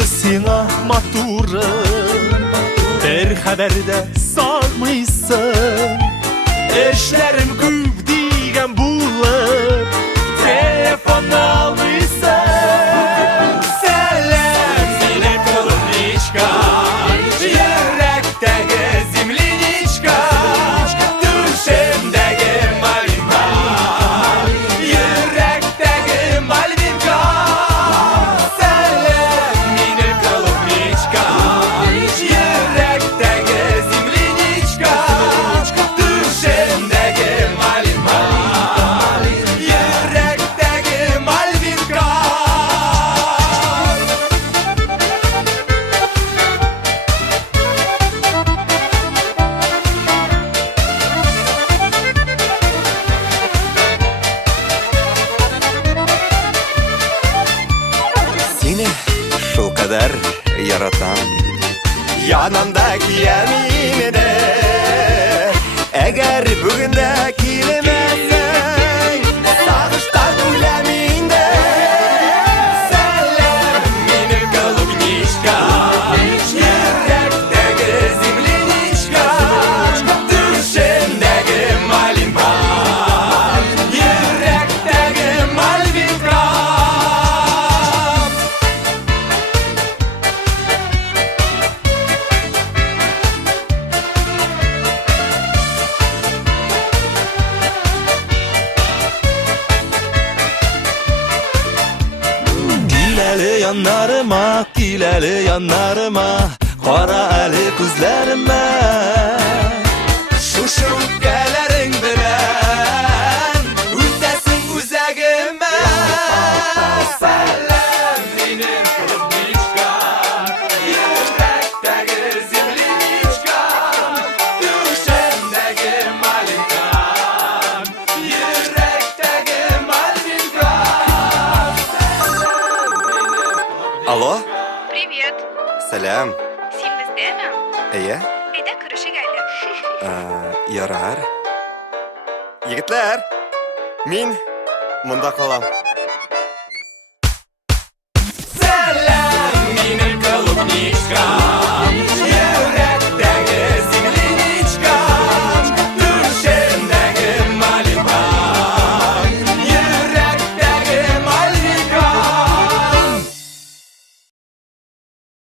Булды сиңа матурым, бер хәбәрдә салмыйсың. Эшләрем күп дигән булып, телефон алмыйсың. Сәлам, минем клубничка, йөрәктәге земляничка, түшәмдәге малинка, йөрәктәге мальвинка. Сәлам, минем клубничка, йөрәктәге земляничка, түшәмдәге малинка, йөрәктәге мальвинка. Сине шулкадәр яратам, янымда киямим иде. Әгәр бүген дә килмәсәң, сагыштан үләм инде. Сәлам, минем голубничка, йөрәктәге земляничка, түшәмдәге малинка, йөрәктәге мальвинка. Кил әле яннарыма, кара әле күзләремә. Шушы үпкәләрең белән үтәсең үзәгемә. Сәлам, минем клубничка, йөрәктәге земляничка, түшәмдәге малинка, йөрәктәге мальвинка. Алло? Привет. Сәлам. Син бездәме? Әйе? Әйдә күрешик әле. Ярар. Егетләр, мин монда калам.